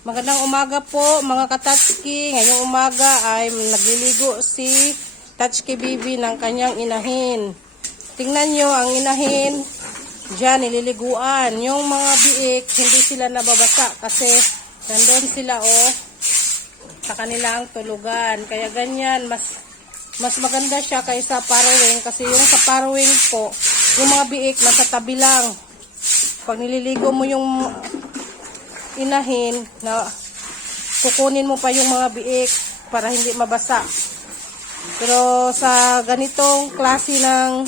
Magandang umaga po mga katatski. Ngayong umaga ay nagliligo si Tatski Bibi ng kanyang inahin. Tingnan nyo ang inahin. Diyan nililiguan. Yung mga biik hindi sila nababasa kasi nandun sila sa kanilang tulugan. Kaya ganyan mas maganda siya kaysa parawing kasi yung sa parawing po yung mga biik nasa tabi lang. Pag nililigo mo yung inahin na kukunin mo pa yung mga biik para hindi mabasa. Pero sa ganitong klase ng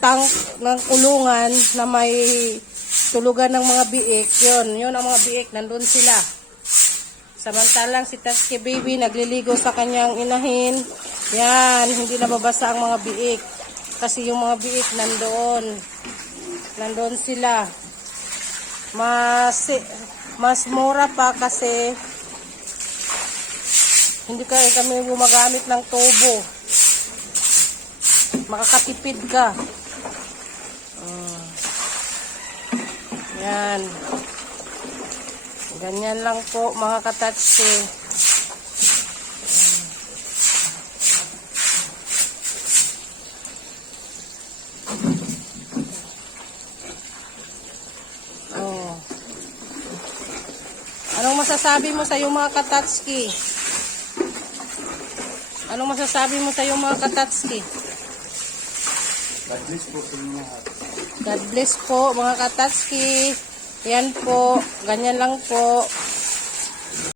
tank ng kulungan na may tulugan ng mga biik, yun ang mga biik, nandun sila. Samantalang si Tatski Baby nagliligo sa kanyang inahin, yan, hindi nababasa ang mga biik kasi yung mga biik nandun sila. Mas mura pa kasi hindi kami gumagamit ng tubo. Makakatipid ka. Yan. Ganyan lang po mga katatsi. Anong masasabi mo sa iyong mga katatski? Anong masasabi mo sa iyong mga katatski? God bless po sa inyo lahat. God bless po mga katatski. Yan po, ganyan lang po.